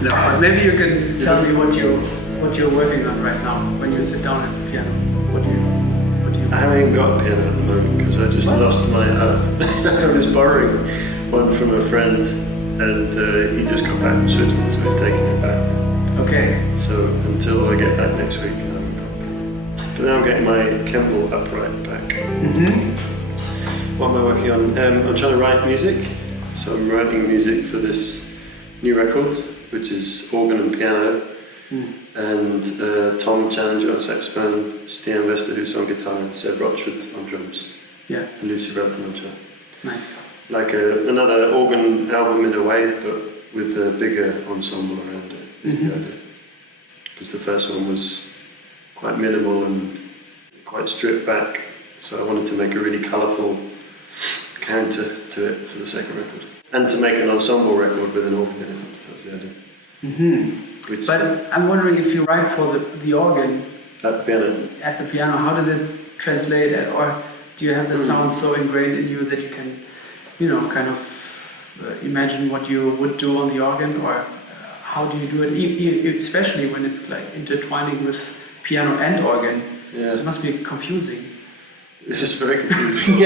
No, but maybe you can tell me what you're working on right now when you sit down at the piano. What do you? I haven't even got a piano at the moment because I just lost my. I was borrowing one from a friend, and he just got back from Switzerland, so he's taking it back. Okay. So until I get back next week, I haven't got a piano. But now I'm getting my Kemble upright back. Mm-hmm. What am I working on? I'm trying to write music, so I'm writing music for this new record, which is organ and piano. And Tom Challenger on saxophone, Stian Vesterhus on guitar, and Seb Rochford on drums. Yeah. And Lucy Relton on cello. Nice. Like another organ album in a way, but with a bigger ensemble around it, is the idea. Because the first one was quite minimal and quite stripped back, so I wanted to make a really colourful counter to it for the second record. And to make an ensemble record with an organ in it, that was the idea. Mm-hmm. But I'm wondering if you write for the organ at the piano, how does it translate? Or do you have the sound so ingrained in you that you can, kind of imagine what you would do on the organ? Or how do you do it, especially when it's like intertwining with piano and organ? Yeah. It must be confusing. It's just very confusing.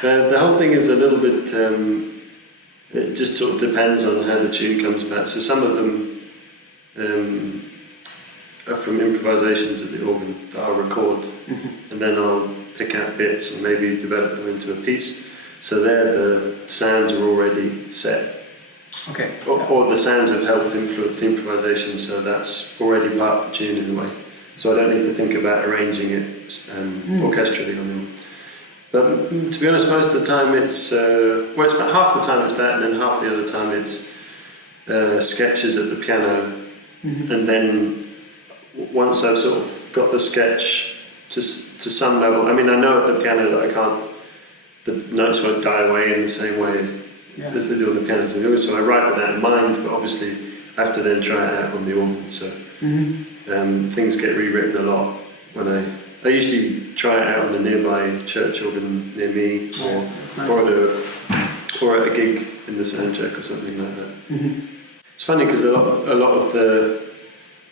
The whole thing is a little bit, it just sort of depends on how the tune comes back. So some of them are from improvisations at the organ that I'll record, and then I'll pick out bits and maybe develop them into a piece. So there the sounds are already set. Okay. Or the sounds have helped influence the improvisation, so that's already part of the tune in a way. So I don't need to think about arranging it orchestrally on them. But to be honest, most of the time it's about half the time it's that, and then half the other time it's sketches at the piano. And then once I've sort of got the sketch to some level, I mean, I know at the piano that the notes won't die away in the same way as they do on the piano. So I write with that in mind, but obviously I have to then try it out on the organ. So things get rewritten a lot when I usually try it out on a nearby church organ near me, or at a gig in the soundcheck or something like that. It's funny because a lot of the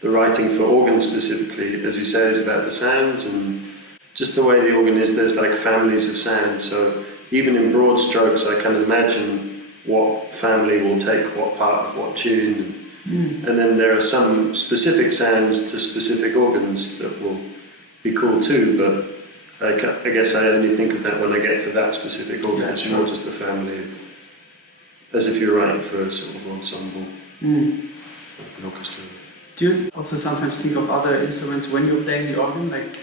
writing for organ specifically, as you say, is about the sounds and just the way the organ is. There's like families of sound, so even in broad strokes I can imagine what family will take what part of what tune, and then there are some specific sounds to specific organs that will be cool too, but I guess I only think of that when I get to that specific organ. It's more just a family, as if you're writing for a sort of ensemble. An orchestra. Do you also sometimes think of other instruments when you're playing the organ? Like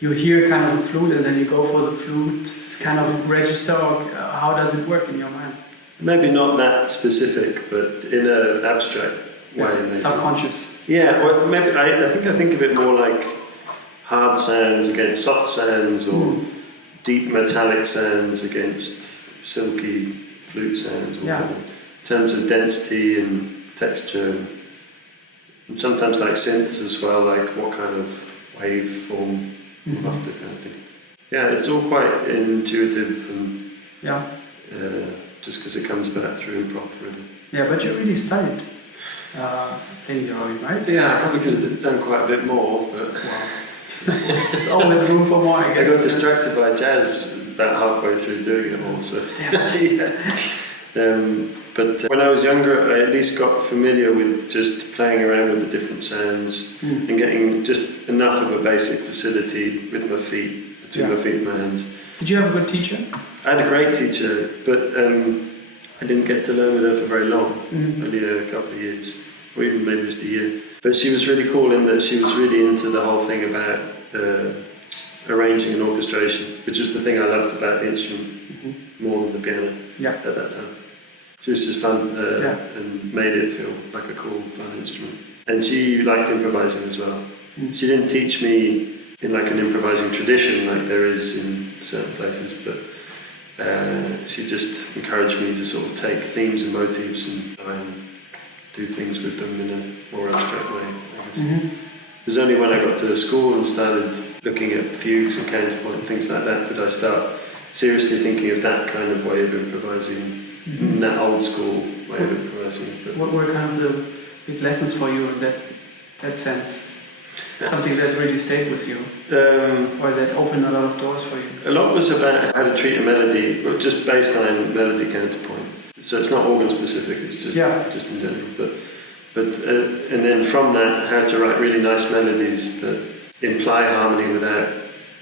you hear kind of a flute and then you go for the flute kind of register, or how does it work in your mind? Maybe not that specific, but in an abstract way. Maybe. Subconscious. Yeah, or maybe I think of it more like hard sounds against soft sounds, or deep metallic sounds against silky flute sounds. In terms of density and texture, and sometimes like synths as well, like what kind of waveform after kind of thing. Yeah, it's all quite intuitive and just because it comes back through improv, really. Yeah, but you really studied playing the organ, right? Yeah, I probably could have done quite a bit more, but there's always room for more, I guess. I got distracted by jazz about halfway through doing it all, so. But when I was younger, I at least got familiar with just playing around with the different sounds and getting just enough of a basic facility with my feet, between my feet and my hands. Did you have a good teacher? I had a great teacher, but I didn't get to learn with her for very long, only a couple of years, or even maybe just a year. But she was really cool in that she was really into the whole thing about arranging and orchestration, which was the thing I loved about the instrument more than the piano at that time. She was just fun and made it feel like a cool, fun instrument. And she liked improvising as well. She didn't teach me in like an improvising tradition like there is in certain places, but she just encouraged me to sort of take themes and motifs and try and do things with them in a more abstract way, I guess. It was only when I got to school and started looking at fugues and counterpoint and things like that I start seriously thinking of that kind of way of improvising in that old school way of improvising. But what were kind of the big lessons for you in that sense? Something that really stayed with you, or that opened a lot of doors for you? A lot was about how to treat a melody, just baseline melody counterpoint. So it's not organ specific, it's just in general. But and then from that, how to write really nice melodies that imply harmony without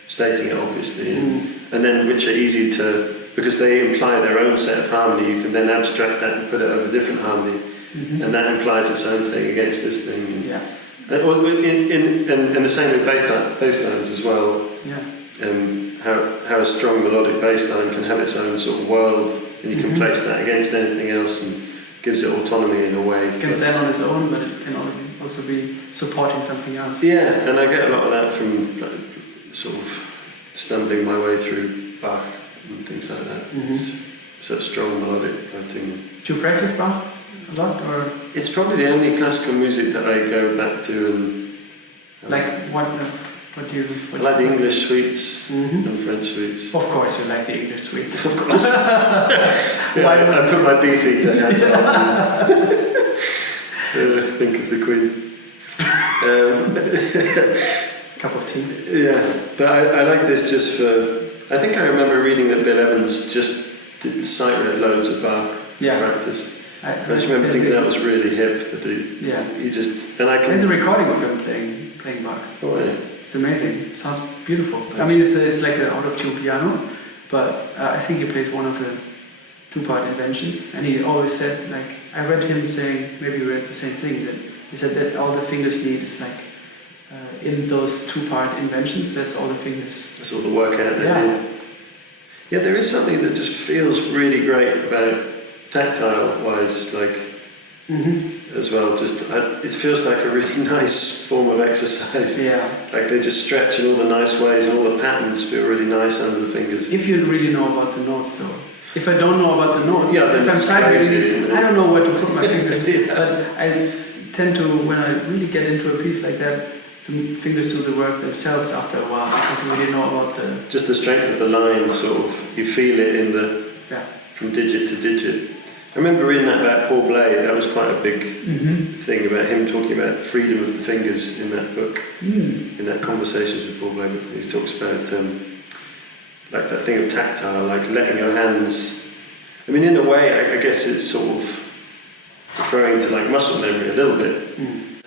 stating it obviously, and then which are easy to, because they imply their own set of harmony, you can then abstract that and put it over different harmony, and that implies its own thing against this thing. Yeah. And the same with bass lines as well. Yeah. How a strong melodic bass line can have its own sort of world, and you can place that against anything else, and gives it autonomy in a way. It can stand on its own, but it can also be supporting something else. Yeah, and I get a lot of that from sort of stumbling my way through Bach and things like that. It's such strong melodic writing. Do you practice Bach a lot, or? It's probably the only classical music that I go back to and. Like what do you? I like the English suites and French suites. Of course, you like the English suites. Of course. I put my Beefeater hats on. Think of the Queen. Cup of tea. Yeah, but I like this just for. I think I remember reading that Bill Evans just sight read loads of Bach for practice. I just remember thinking that was really hip that he just. And I can. There's a recording of him playing Bach. Oh yeah. It's amazing. It sounds beautiful. I mean, it's like an out-of-tune piano, but I think he plays one of the two-part inventions. And he always said, like, I read him saying, maybe you read the same thing, that he said that all the fingers need is like, in those two-part inventions, that's all the fingers. That's all the workout they need. Yeah, there is something that just feels really great about tactile-wise, like, as well. Just it feels like a really nice form of exercise. Yeah. Like they just stretch in all the nice ways, and all the patterns feel really nice under the fingers. If you really know about the notes, though. If I don't know about the notes, then if I'm practicing, I don't know where to put my fingers. But I tend to, when I really get into a piece like that, the fingers do the work themselves after a while, because you really know about the... Just the strength of the line, sort of, you feel it in the... from digit to digit. I remember reading that about Paul Bley. That was quite a big thing about him talking about freedom of the fingers in that book, in that Conversations with Paul Bley. He talks about like that thing of tactile, like letting your hands. I mean, in a way, I guess it's sort of referring to like muscle memory a little bit.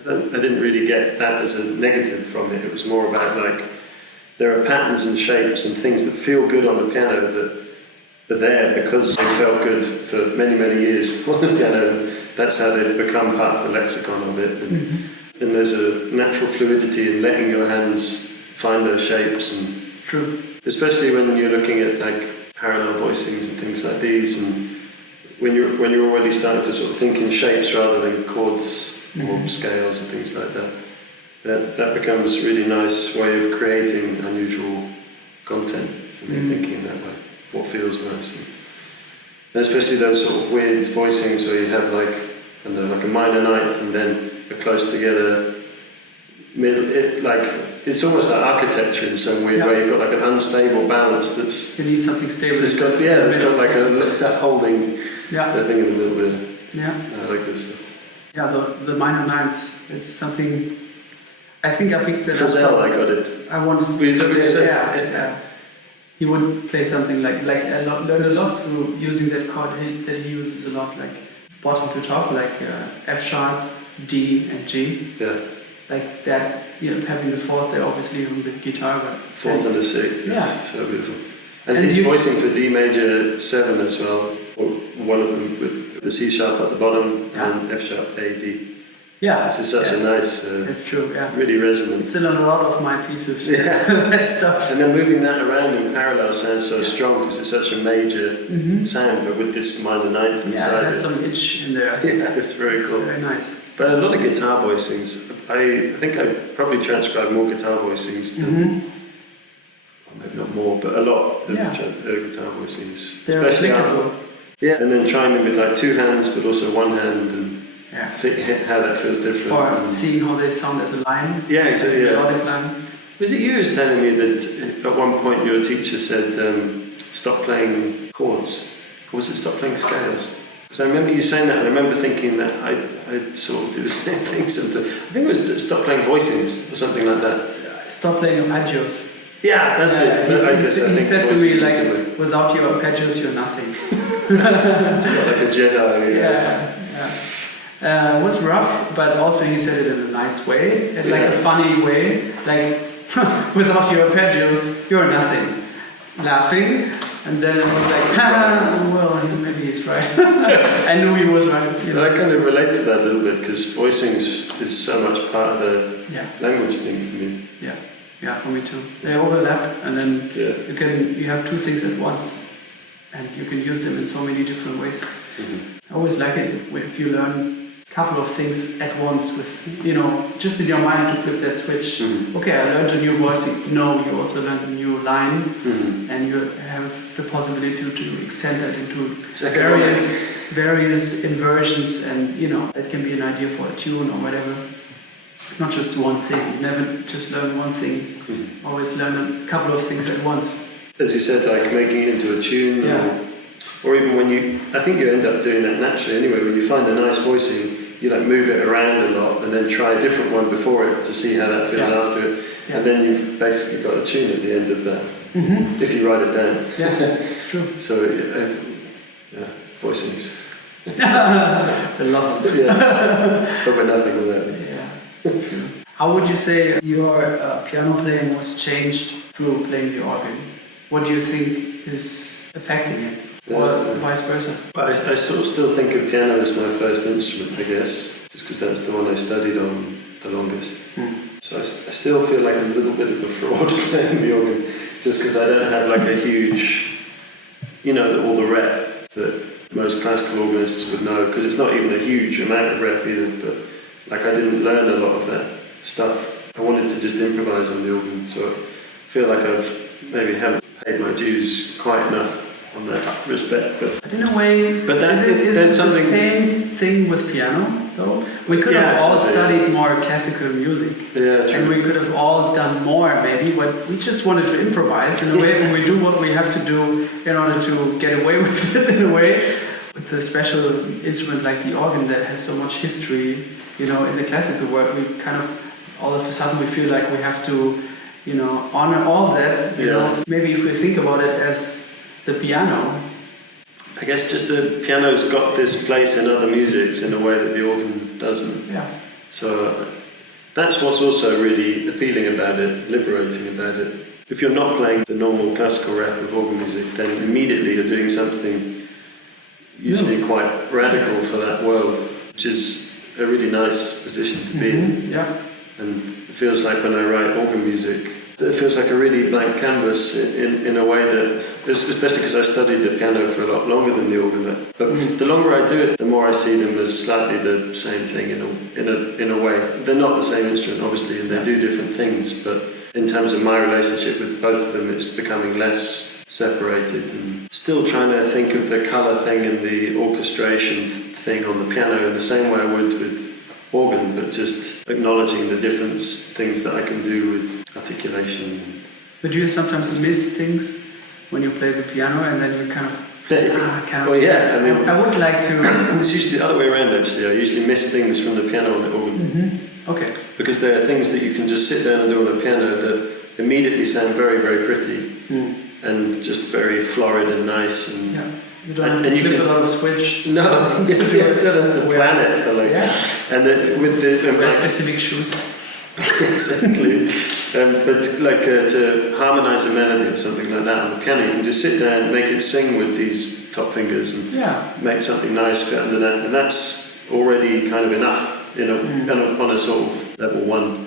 I didn't really get that as a negative from it. It was more about like there are patterns and shapes and things that feel good on the piano that are there because they felt good for many, many years on the piano. That's how they've become part of the lexicon of it. And there's a natural fluidity in letting your hands find those shapes. And True. Especially when you're looking at like parallel voicings and things like these, and when you're already starting to sort of think in shapes rather than chords or scales and things like that. That becomes a really nice way of creating unusual content for me, thinking in that way. What feels nice, and especially those sort of weird voicings where you have like like a minor ninth and then a close together middle. It's almost like architecture in some weird way. You've got like an unstable balance that's. You need something stable. It's got like a holding thing in the middle there. Yeah. I like this stuff. Yeah, the minor ninths. It's something. I think I picked that up. Frizzell, I got it. I wanted to say, yeah. He would play something like learn a lot through using that chord that he uses a lot, like bottom to top, like F sharp, D, and G. Yeah. Like that, having the fourth there, obviously on the guitar, but fourth and the sixth. Yeah. So beautiful. And he's voicing for D major 7 as well, or one of them with the C sharp at the bottom and F sharp, A, D. Yeah, this is such a nice, it's true, really resonant. It's in a lot of my pieces, that stuff. And then moving that around in parallel sounds so strong because it's such a major sound, but with this minor ninth inside. Yeah, there's some itch in there. Yeah, it's very cool. Very nice. But a lot of guitar voicings. I think I probably transcribed more guitar voicings than, or maybe not more, but a lot of guitar voicings. They're applicable. And then trying them with like two hands, but also one hand, and how that feels different. Or seeing how they sound as a line. Yeah, exactly. Melodic line. Was it you who was telling me that at one point your teacher said stop playing chords? Or was it stop playing scales? So I remember you saying that, and I remember thinking that I'd sort of do the same things. I think it was stop playing voicings or something like that. Stop playing arpeggios. Yeah, that's it. He said to me, like, without your arpeggios, you're nothing. It's got like a Jedi. It was rough, but also he said it in a nice way, in like a funny way. Like, without your arpeggios, you're nothing. Laughing, and then it was like, well, maybe he's right. I knew he was right. I kind of relate to that a little bit because voicings is so much part of the language thing for me. Yeah, for me too. They overlap, and then you have two things at once, and you can use them in so many different ways. I always like it if you learn a couple of things at once with, just in your mind to flip that switch. Okay, I learned a new voicing. No, you also learned a new line, and you have the possibility to extend that into various inversions, and that can be an idea for a tune or whatever. Not just one thing. You never just learn one thing. Always learn a couple of things at once. As you said, like making it into a tune, or even when I think you end up doing that naturally anyway. When you find a nice voicing, you like move it around a lot, and then try a different one before it to see how that feels after it, and then you've basically got a tune at the end of that. If you write it down. Yeah, it's true. So voicings. I love them. But we're nothing without it. How would you say your piano playing was changed through playing the organ? What do you think is affecting it, or vice versa? I sort of still think of piano as my first instrument, I guess, just because that's the one I studied on the longest. So I still feel like a little bit of a fraud playing the organ, just because I don't have like a huge, all the rep that most classical organists would know, because it's not even a huge amount of rep either, but like I didn't learn a lot of that stuff. I wanted to just improvise on the organ, so I feel like I've maybe haven't paid my dues quite enough on that respect. But in a way, is it the same thing with piano though? We could have all studied more classical music, and we could have all done more maybe, but we just wanted to improvise in a way, and we do what we have to do in order to get away with it in a way. With a special instrument like the organ that has so much history, in the classical work, we kind of all of a sudden we feel like we have to, honor all that. Maybe if we think about it as the piano. I guess just the piano's got this place in other musics in a way that the organ doesn't. So that's what's also really appealing about it, liberating about it. If you're not playing the normal classical rap of organ music, then immediately you're doing something usually quite radical for that world, which is a really nice position to be in. And it feels like when I write organ music, it feels like a really blank canvas in a way that, especially because I studied the piano for a lot longer than the organ. But the longer I do it, the more I see them as slightly the same thing in a way. They're not the same instrument, obviously, and they do different things. But in terms of my relationship with both of them, it's becoming less separated, and still trying to think of the colour thing and the orchestration thing on the piano in the same way I would with organ, but just acknowledging the different things that I can do with articulation. But do you sometimes miss things when you play the piano, and then you kind of I would like to. It's usually the other way around actually. I usually miss things from the piano and the organ. Okay. Because there are things that you can just sit down and do on a piano that immediately sound very, very pretty and just very florid and nice. And you don't have to flip a lot of switches. No, you don't have to plan it. And then with the wear specific shoes. Exactly. But like to harmonise a melody or something like that on the piano, you can just sit there and make it sing with these top fingers and make something nice fit under that, and that's already kind of enough, on a sort of level one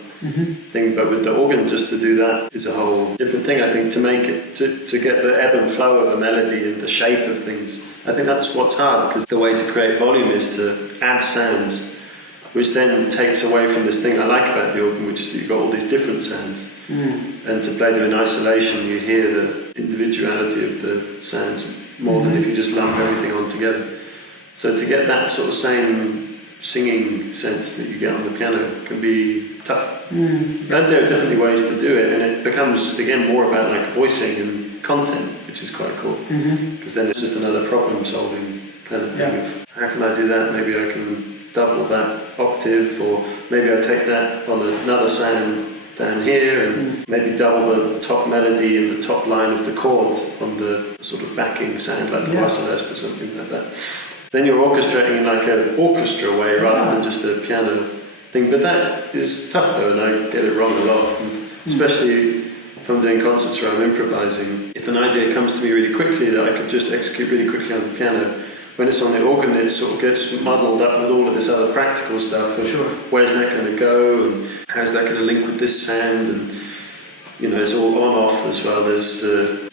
thing. But with the organ, just to do that is a whole different thing. I think to make it to get the ebb and flow of a melody and the shape of things. I think that's what's hard, because the way to create volume is to add sounds, which then takes away from this thing I like about the organ, which is that you've got all these different sounds. And to play them in isolation, you hear the individuality of the sounds more than if you just lump everything on together. So to get that sort of same singing sense that you get on the piano can be tough. And there are definitely ways to do it, and it becomes, again, more about like voicing and content, which is quite cool. Because then it's just another problem-solving kind of thing of how can I do that? Maybe I can double that octave, or maybe I take that on another sound down here and maybe double the top melody in the top line of the chord on the sort of backing sound, like the Wasserlust or something like that. Then you're orchestrating in like an orchestra way rather than just a piano thing. But that is tough though, and I get it wrong a lot. And especially if I'm doing concerts where I'm improvising, if an idea comes to me really quickly that I could just execute really quickly on the piano, when it's on the organ it sort of gets muddled up with all of this other practical stuff of where's that going to go and how's that going to link with this sound, and it's all on off as well. There's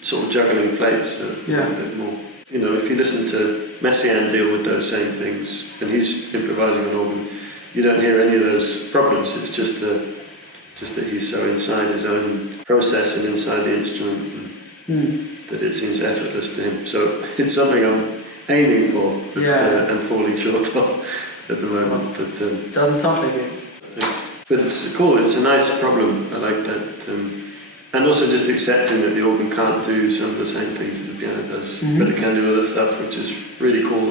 sort of juggling plates a bit more. If you listen to Messiaen deal with those same things and he's improvising on organ, you don't hear any of those problems. It's just that he's so inside his own process and inside the instrument that it seems effortless to him. So it's something I'm aiming for and falling short of at the moment. But doesn't sound like it. Thanks. But it's cool. It's a nice problem. I like that. And also just accepting that the organ can't do some of the same things that the piano does, but it can do other stuff, which is really cool.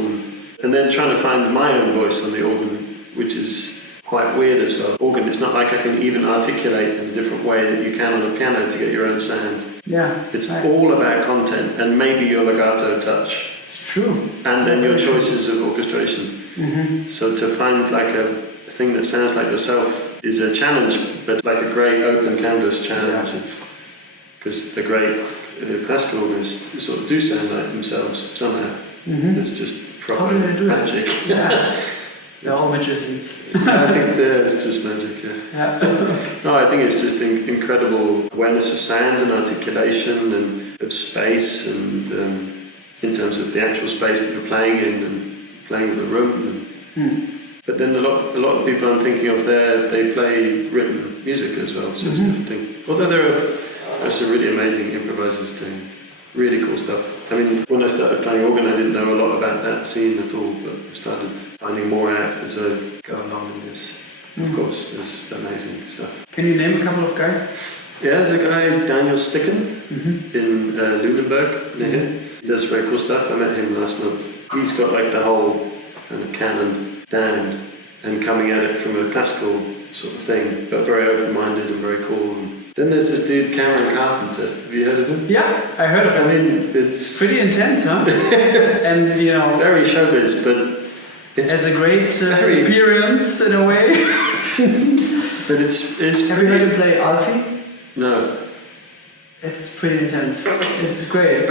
And then trying to find my own voice on the organ, which is quite weird as well. Organ, it's not like I can even articulate in a different way that you can on a piano to get your own sound. Yeah. It's all about content and maybe your legato touch. It's true. And then your choices of orchestration. So to find like a thing that sounds like yourself is a challenge, but like a great open canvas challenge. Because the great classical organists sort of do sound like themselves somehow. It's just proper magic. They're all magicians. I think it's just magic, No, I think it's just incredible awareness of sound and articulation and of space and in terms of the actual space that you're playing in and playing with the room. But then a lot of people I'm thinking of there, they play written music as well, so it's a different thing. Although there are some really amazing improvisers doing really cool stuff. I mean, when I started playing organ, I didn't know a lot about that scene at all, but I started finding more out as I go along in this. Of course, there's amazing stuff. Can you name a couple of guys? Yeah, there's a guy, Daniel Sticken, in Lunenburg, near here. He does very cool stuff. I met him last month. He's got like the whole kind of canon down and coming at it from a classical sort of thing, but very open-minded and very cool. Then there's this dude, Cameron Carpenter. Have you heard of him? Yeah, I heard of him. I mean, it's pretty intense, huh? And very showbiz, but it's has a great appearance in a way. But it's. Have you heard him play Alfie? No. It's pretty intense. It's great.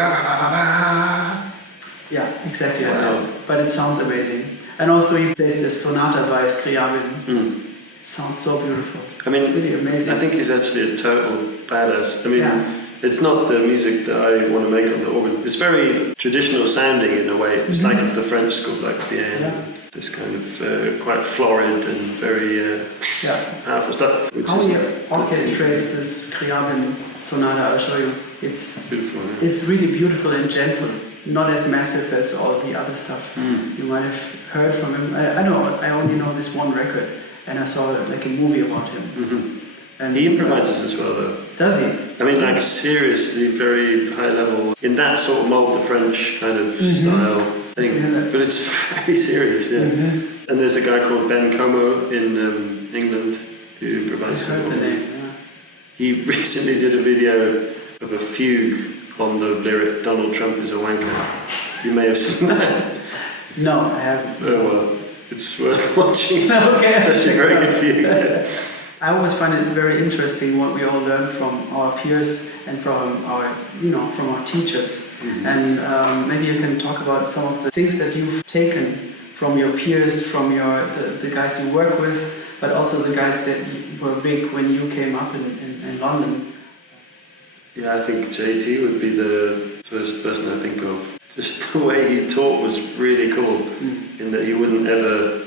Yeah, exactly. Wow. But it sounds amazing. And also he plays the sonata by Scriabin. It sounds so beautiful. I mean, really amazing. I think he's actually a total badass. I mean, it's not the music that I want to make on the organ. It's very traditional sounding in a way. It's like of the French school, like Vienne. This kind of quite florid and very powerful stuff. How he orchestrates this Scriabin sonata, I'll show you. It's beautiful. Yeah. It's really beautiful and gentle. Not as massive as all the other stuff. You might have heard from him. I only know this one record. And I saw like a movie about him. And he improvises as well, though. Does he? I mean, like seriously, very high level in that sort of mold, the French kind of style thing. But it's very serious, And there's a guy called Ben Como in England who improvises. I heard the name. He recently did a video of a fugue on the lyric "Donald Trump is a wanker." You may have seen that. No, I haven't. Oh well. It's worth watching. Okay. It's actually a very good fugue. I always find it very interesting what we all learn from our peers and from our, from our teachers. And maybe you can talk about some of the things that you've taken from your peers, from the guys you work with, but also the guys that were big when you came up in London. Yeah, I think JT would be the first person I think of. Just the way he taught was really cool, in that he wouldn't ever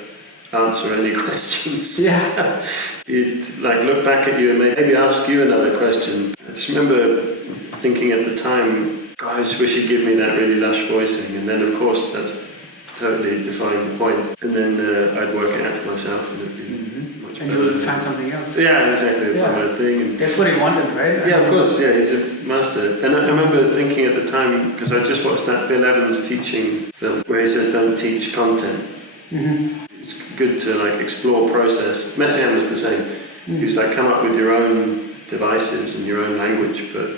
answer any questions. Yeah. He'd like look back at you and maybe ask you another question. I just remember thinking at the time, God, I just wish he'd give me that really lush voicing. And then of course that's totally defying the point. And then I'd work it out for myself and it'd be much And you will find something else. Yeah, exactly. Yeah. Find a thing. And That's what he wanted, right? yeah, of course. Yeah, he's a master. And I remember thinking at the time, because I just watched that Bill Evans teaching film, where he says, "Don't teach content." Mm-hmm. It's good to like explore process. Messiaen was the same. He was like, come up with your own devices and your own language, but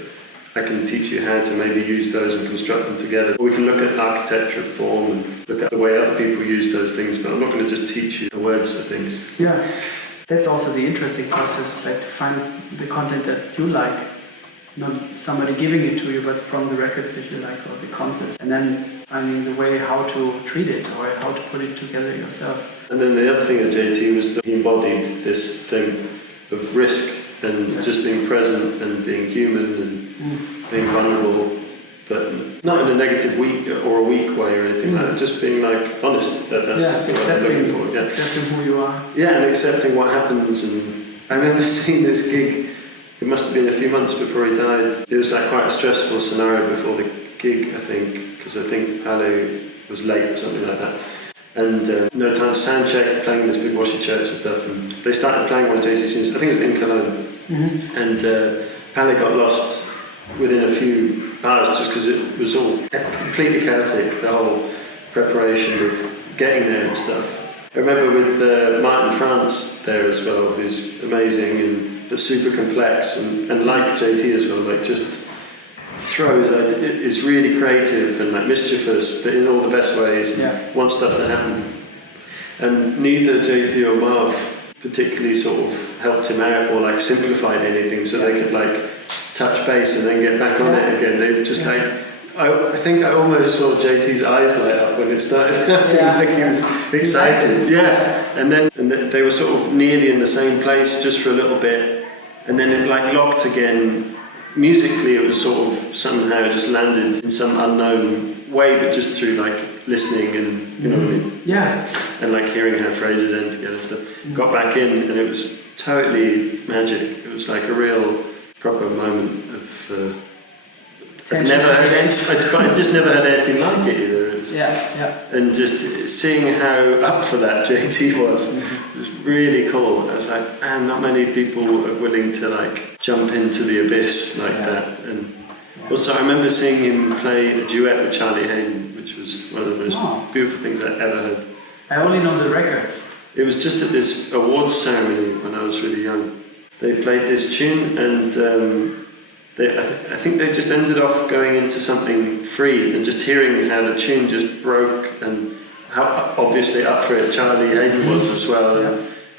I can teach you how to maybe use those and construct them together. Or we can look at architecture of form and look at the way other people use those things, but I'm not going to just teach you the words of things. Yeah, that's also the interesting process, like to find the content that you like, not somebody giving it to you, but from the records that you like or the concepts, and then finding the way how to treat it or how to put it together yourself. And then the other thing at JT was that he embodied this thing of risk and just being present and being human and being vulnerable, but not in a negative weak or a weak way or anything like that, just being like honest. That's what I'm looking for. Yeah. Accepting who you are. Yeah, and accepting what happens. And I remember seeing this gig, it must have been a few months before he died. It was like quite a stressful scenario before the gig, I think, because I think Pablo was late or something like that. And no time to sound check, playing this big washy church and stuff. And they started playing one of JT's tunes, I think it was in Cologne. Mm-hmm. And Pablo got lost within a few hours just because it was all completely chaotic, the whole preparation of getting there and stuff. I remember with Martin France there as well, who's amazing and but super complex and like JT as well, like just throws, is really creative and like mischievous, but in all the best ways, and wants stuff to happen. And neither JT or Marv particularly sort of helped him out or like simplified anything so they could like touch base and then get back on it again. They were just like, I think I almost saw JT's eyes light up when it started happening, like he was excited. Yeah, and then they were sort of nearly in the same place just for a little bit, and then it like locked again. Musically, it was sort of somehow just landed in some unknown way, but just through like listening and you know what I mean? Yeah. And like hearing how phrases end together and stuff. Got back in, and it was totally magic. It was like a real proper moment of. I just never had anything like it either. It was, and just seeing how up for that JT was really cool. I was like, man, not many people are willing to like jump into the abyss like that. And also, I remember seeing him play a duet with Charlie Hayden, which was one of the most beautiful things I've ever heard. I only know the record. It was just at this awards ceremony when I was really young. They played this tune and. I think they just ended off going into something free and just hearing how the tune just broke and how obviously up for it Charlie Hayden was as well.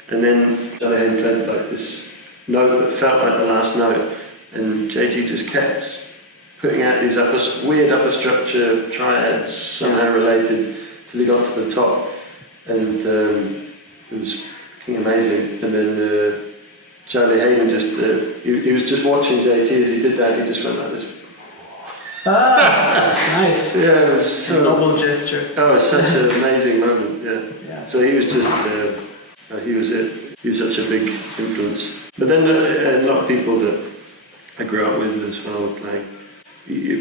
And then Charlie Hayden played like this note that felt like the last note, and JT just kept putting out these weird upper structure triads somehow related till he got to the top, and it was fucking amazing. And then Charlie Hayden just, he was just watching JT as he did that, he just went like this. Nice. Yeah, it was so... noble gesture. Oh, it was such an amazing moment, yeah. So he was just, he was it. He was such a big influence. But then a lot of people that I grew up with as well playing,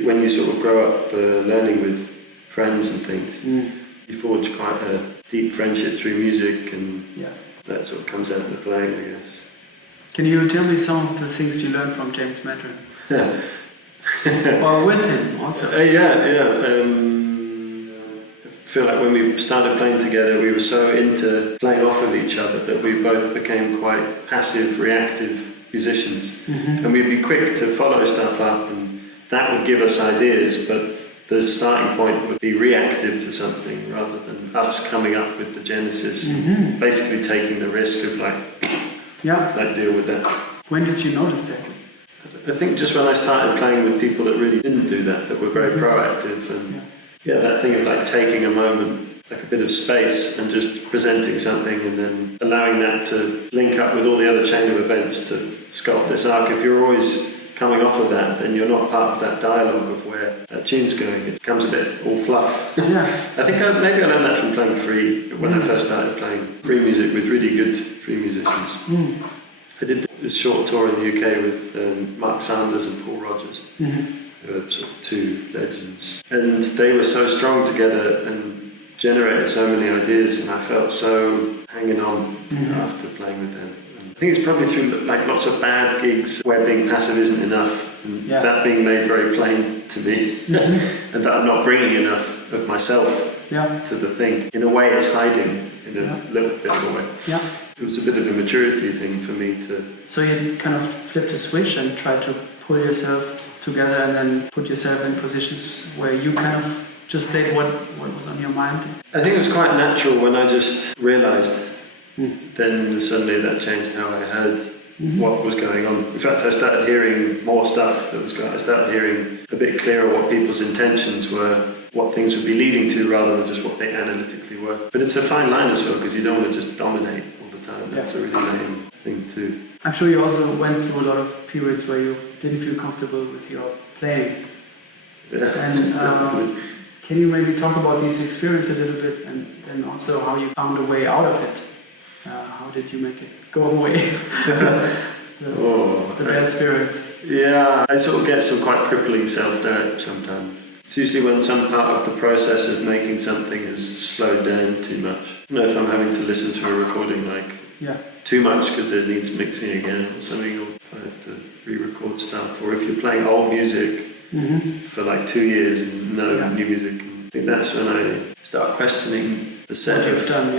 when you sort of grow up learning with friends and things, you forge quite a deep friendship through music, and that sort of comes out in the playing, I guess. Can you tell me some of the things you learned from James Madron? Or with him also? I feel like when we started playing together, we were so into playing off of each other that we both became quite passive, reactive musicians. And we'd be quick to follow stuff up, and that would give us ideas, but the starting point would be reactive to something rather than us coming up with the genesis, basically taking the risk of like deal with that. When did you notice that? I think just when I started playing with people that really didn't do that were very proactive, and that thing of like taking a moment, like a bit of space, and just presenting something and then allowing that to link up with all the other chain of events to sculpt this arc. If you're always coming off of that, then you're not part of that dialogue of where that tune's going. It becomes a bit all fluff. I think maybe I learned that from playing free when I first started playing free music with really good free musicians. I did this short tour in the UK with Mark Sanders and Paul Rogers, who are sort of two legends. And they were so strong together, and generated so many ideas, and I felt so hanging on after playing with them. And I think it's probably through like lots of bad gigs where being passive isn't enough, and that being made very plain to me, and that I'm not bringing enough of myself to the thing. In a way, it's hiding in a little bit of a way. Yeah. It was a bit of a maturity thing for me to... So you kind of flipped a switch and tried to pull yourself together and then put yourself in positions where you kind of just played what was on your mind? I think it was quite natural when I just realised. Then suddenly that changed how I heard what was going on. In fact, I started hearing more stuff that was going on. I started hearing a bit clearer what people's intentions were, what things would be leading to rather than just what they analytically were. But it's a fine line as well, because you don't want to just dominate all the time. That's a really lame thing too. I'm sure you also went through a lot of periods where you didn't feel comfortable with your playing. Yeah. And can you maybe talk about this experience a little bit, and then also how you found a way out of it? How did you make it go away? the bad spirits. Yeah, I sort of get some quite crippling self-doubt sometimes. It's usually when some part of the process of making something has slowed down too much. I don't know if I'm having to listen to a recording too much because it needs mixing again or something, or if I have to re-record stuff, or if you're playing old music for like 2 years and no new music. I think that's when I start questioning the set you've done,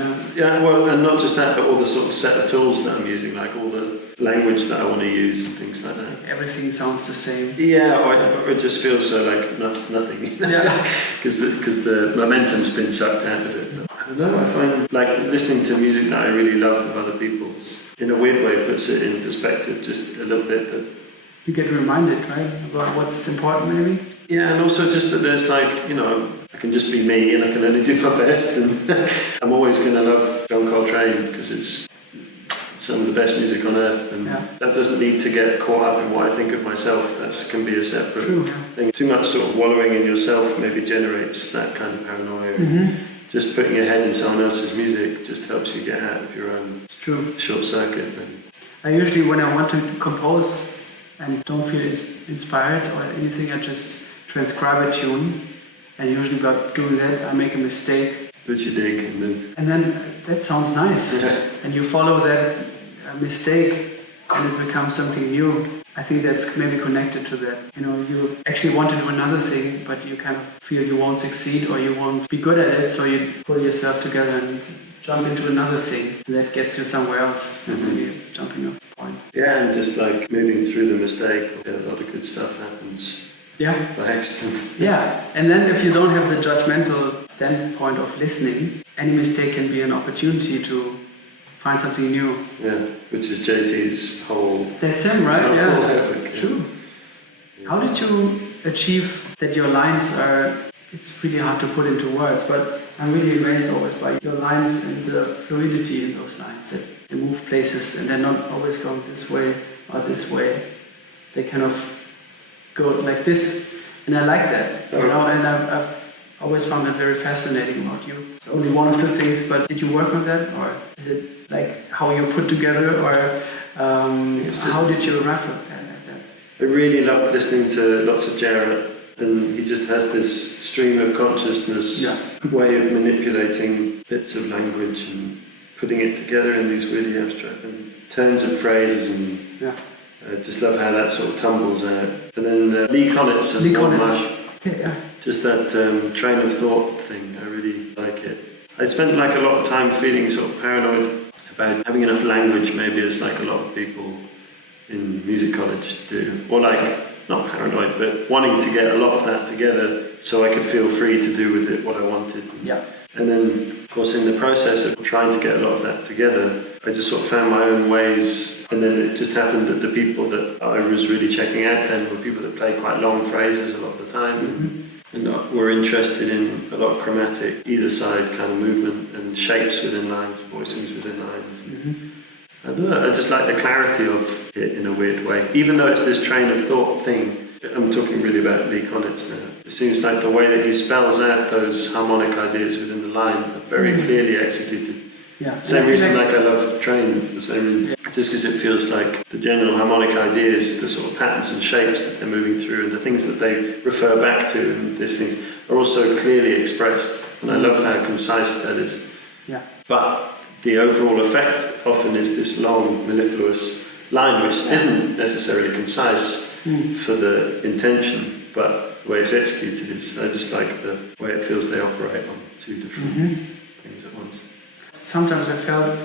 well, and not just that, but all the sort of set of tools that I'm using, like all the language that I want to use and things like that. Like everything sounds the same. Yeah, or it just feels so like nothing. Yeah, because the momentum's been sucked out of it. I don't know. I find like listening to music that I really love of other people's, in a weird way, puts it in perspective just a little bit. That you get reminded, right, about what's important, maybe. Yeah, and also just that there's like, you know, I can just be me and I can only do my best, and I'm always going to love John Coltrane because it's some of the best music on earth, and that doesn't need to get caught up in what I think of myself. That can be a separate thing. Too much sort of wallowing in yourself maybe generates that kind of paranoia. Just putting your head in someone else's music just helps you get out of your own short circuit. I usually, when I want to compose and don't feel inspired or anything, I just transcribe a tune, and usually by doing that I make a mistake. But you dig and move. And then that sounds nice. And you follow that mistake and it becomes something new. I think that's maybe connected to that. You know, you actually want to do another thing, but you kind of feel you won't succeed or you won't be good at it, so you pull yourself together and jump into another thing. And that gets you somewhere else, and then you're jumping off the point. Yeah, and just like moving through the mistake, a lot of good stuff happens. By accident. Yeah, and then if you don't have the judgmental standpoint of listening, any mistake can be an opportunity to find something new. Yeah, which is JT's whole... That's him, right? Yeah, true. Yeah. How did you achieve that your lines are... It's really hard to put into words, but I'm really amazed always by your lines and the fluidity in those lines, that they move places and they're not always going this way or this way. They kind of go like this, and I like that, you know, and I've always found that very fascinating about you. It's only one of the things, but did you work on that, or is it like how you put together, or how did you arrive at that? I really loved listening to lots of Jarrett, and he just has this stream of consciousness way of manipulating bits of language and putting it together in these really abstract and turns of phrases, and I just love how that sort of tumbles out. And then Lee Konitz and Mush, just that train of thought thing, I really like it. I spent like a lot of time feeling sort of paranoid about having enough language, maybe as like a lot of people in music college do. Or like, not paranoid, but wanting to get a lot of that together so I could feel free to do with it what I wanted. And then, of course, in the process of trying to get a lot of that together, I just sort of found my own ways. And then it just happened that the people that I was really checking out then were people that played quite long phrases a lot of the time, and were interested in a lot of chromatic, either side kind of movement and shapes within lines, voicings within lines. I don't know, I just like the clarity of it in a weird way. Even though it's this train of thought thing, I'm talking really about Lee Konitz now. It seems like the way that he spells out those harmonic ideas within the line are very clearly executed. Yeah. Same reason like I love Train, for the same reason. Yeah. Just because it feels like the general harmonic ideas, the sort of patterns and shapes that they're moving through and the things that they refer back to and these things are also clearly expressed. And I love how concise that is. Yeah. But the overall effect often is this long, mellifluous line, which isn't necessarily concise for the intention, but the way it's executed is, I just like the way it feels they operate on two different things at once. Sometimes I felt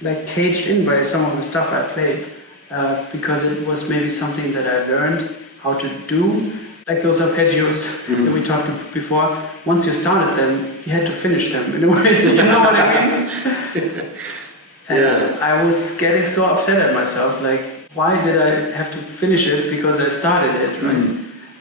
like caged in by some of the stuff I played because it was maybe something that I learned how to do. Like those arpeggios that we talked about before, once you started them, you had to finish them in a way, you know what I mean? And I was getting so upset at myself, like, why did I have to finish it because I started it, right?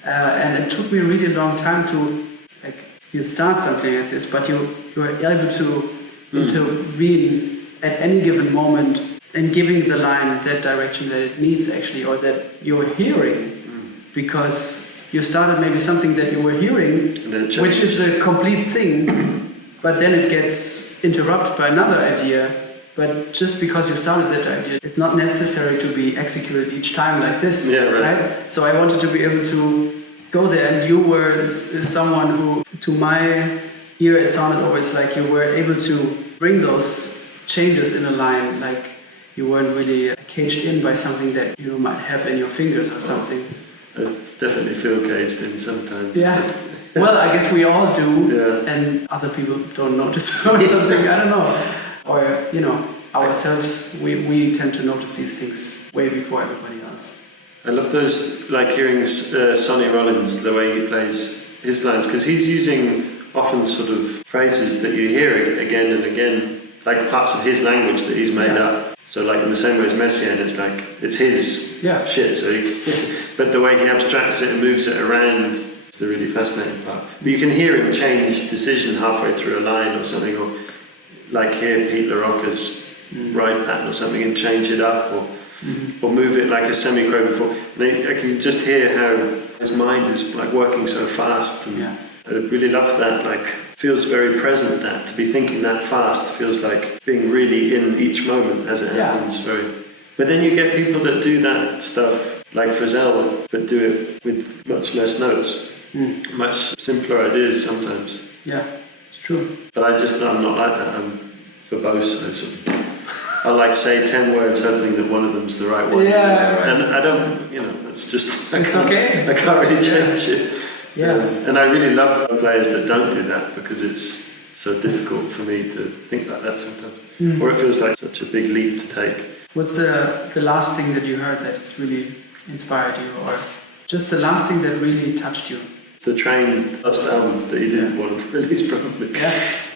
And it took me a really long time to, like, you start something like this, but you are able to intervene at any given moment and giving the line that direction that it needs actually, or that you're hearing, because you started maybe something that you were hearing, which is a complete thing, but then it gets interrupted by another idea. But just because you started that idea, it's not necessary to be executed each time like this, right? So I wanted to be able to go there, and you were someone who, to my ear, it sounded always like you were able to bring those changes in a line, like you weren't really caged in by something that you might have in your fingers or something. I definitely feel caged in sometimes. Yeah. Well, I guess we all do, and other people don't notice or something, I don't know. Or, you know, ourselves, we tend to notice these things way before everybody else. I love those, like hearing Sonny Rollins, the way he plays his lines, because he's using often sort of phrases that you hear again and again, like parts of his language that he's made up. So like in the same way as Messiaen, it's like, it's his shit, so but the way he abstracts it and moves it around is the really fascinating part. But you can hear him change decision halfway through a line or something, or like hear Pete LaRocca's right pattern or something and change it up, or move it like a semiquaver before. I can just hear how his mind is like working so fast. And I really love that, like feels very present, that to be thinking that fast feels like being really in each moment as it happens. But then you get people that do that stuff like Frizzell, but do it with much less notes, much simpler ideas sometimes. Yeah, it's true. But I'm not like that. I'm verbose. I like say 10 words hoping that one of them's the right one. Yeah, right. And I don't, it's just... It's okay. I can't really change it. Yeah. And I really love players that don't do that, because it's so difficult for me to think like that sometimes. Or it feels like such a big leap to take. What's the last thing that you heard that's really inspired you, or just the last thing that really touched you? The Train last album that you didn't want to release, probably.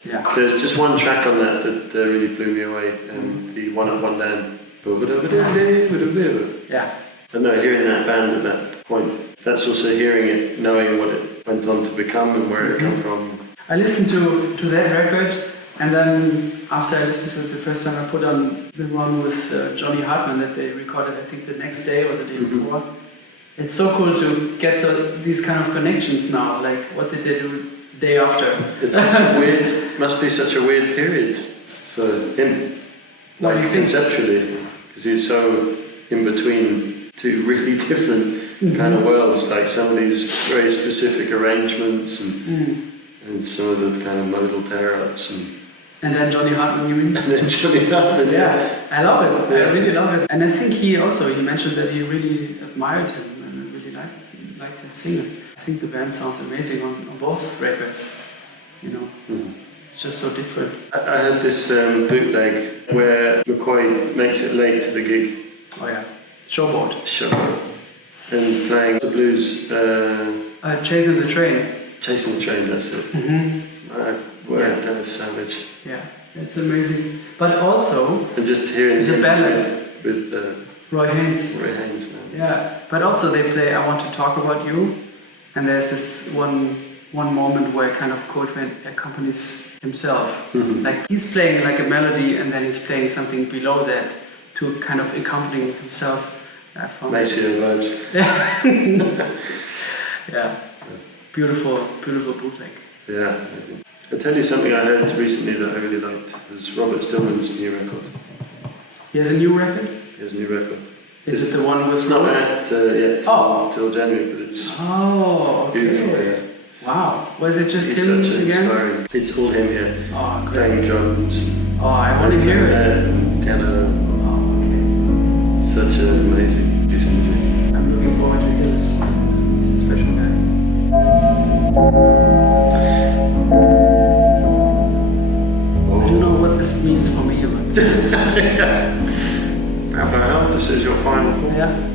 Yeah. There's just one track on that really blew me away, the One Up, One Down. Yeah. I know, hearing that band at that point, that's also hearing it, knowing what it went on to become and where it came from. I listened to that record, and then after I listened to it the first time, I put on the one with Johnny Hartman that they recorded, I think the next day or the day before. It's so cool to get these kind of connections now, like what did they do the day after? It's such a weird, must be such a weird period for him. Why do you think? Conceptually, because he's so in between two really different kind of worlds, like some of these very specific arrangements and some of the kind of modal tear-ups. And then Johnny Hartman, you mean? And then Johnny Hartman, I love it. I really love it. And I think he mentioned that he really admired him and really liked his singing. I think the band sounds amazing on both records, It's just so different. I had this bootleg where McCoy makes it late to the gig. Oh yeah, Showboat. And playing the blues. Chasing the Train. Chasing the Train, that's it. That is savage. Yeah, it's amazing. But also... And just hearing the ballad. With Roy Haynes. Roy Haynes, man. Yeah, but also they play I Want to Talk About You. And there's this one moment where kind of Coltrane accompanies himself. Like he's playing like a melody and then he's playing something below that to kind of accompany himself. Messiaen vibes. Yeah. Beautiful bootleg. Yeah, amazing. I'll tell you something I heard recently that I really liked. It was Robert Stillman's new record. He has a new record? He has a new record. Is it the one with It's not Rose? out yet till January, but it's beautiful. Okay. Yeah. Wow. Was it just He's him such an again? inspiring. It's all him here. Oh, Playing great. drums. Oh, I want to hear it. Piano. Oh, It's such an amazing piece of music. okay. I'm looking forward to hear this. He's a special guy. I don't know what this means for me, but Pablo Held, this is your final call. yeah.